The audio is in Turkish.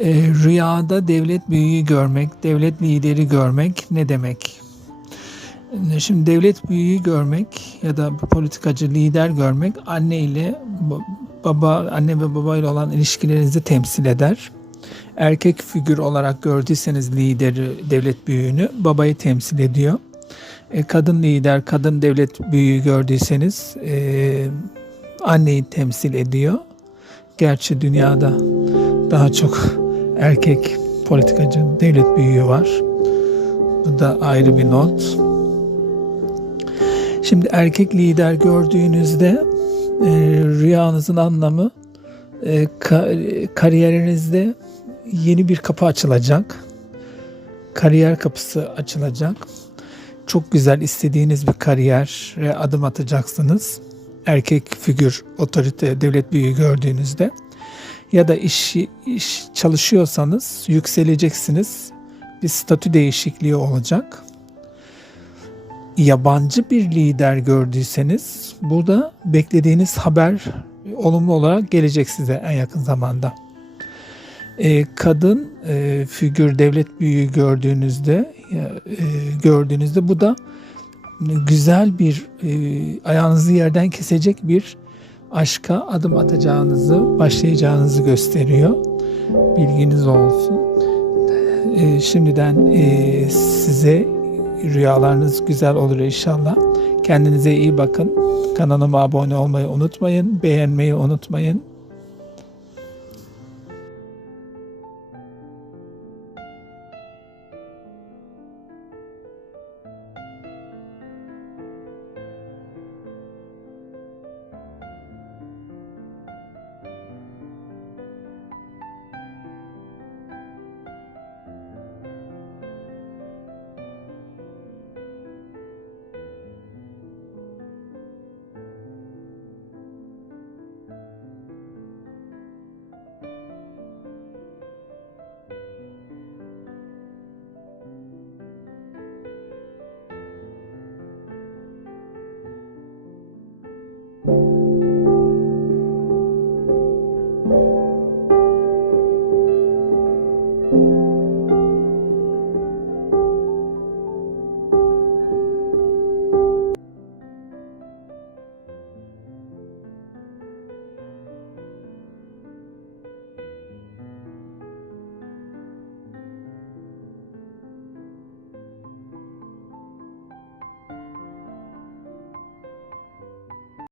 E, rüyada devlet büyüğü görmek, devlet lideri görmek ne demek? Şimdi devlet büyüğü görmek ya da politikacı lider görmek anne ile ba- baba anne ve baba ile olan ilişkilerinizi temsil eder. Erkek figür olarak gördüyseniz lideri, devlet büyüğünü babayı temsil ediyor. E, kadın lider, kadın devlet büyüğü gördüyseniz e, anneyi temsil ediyor. Gerçi dünyada daha çok erkek politikacı, devlet büyüğü var. Bu da ayrı bir not. Şimdi erkek lider gördüğünüzde e, rüyanızın anlamı e, ka- kariyerinizde yeni bir kapı açılacak. Kariyer kapısı açılacak. Çok güzel istediğiniz bir kariyere adım atacaksınız. Erkek figür, otorite, devlet büyüğü gördüğünüzde ya da iş, iş çalışıyorsanız yükseleceksiniz. Bir statü değişikliği olacak. Yabancı bir lider gördüyseniz burada beklediğiniz haber olumlu olarak gelecek size en yakın zamanda. Ee, kadın e, figür devlet büyüğü gördüğünüzde e, gördüğünüzde bu da güzel bir e, ayağınızı yerden kesecek bir aşka adım atacağınızı, başlayacağınızı gösteriyor. Bilginiz olsun. E, şimdiden e, size rüyalarınız güzel olur inşallah. Kendinize iyi bakın. Kanalıma abone olmayı unutmayın. Beğenmeyi unutmayın.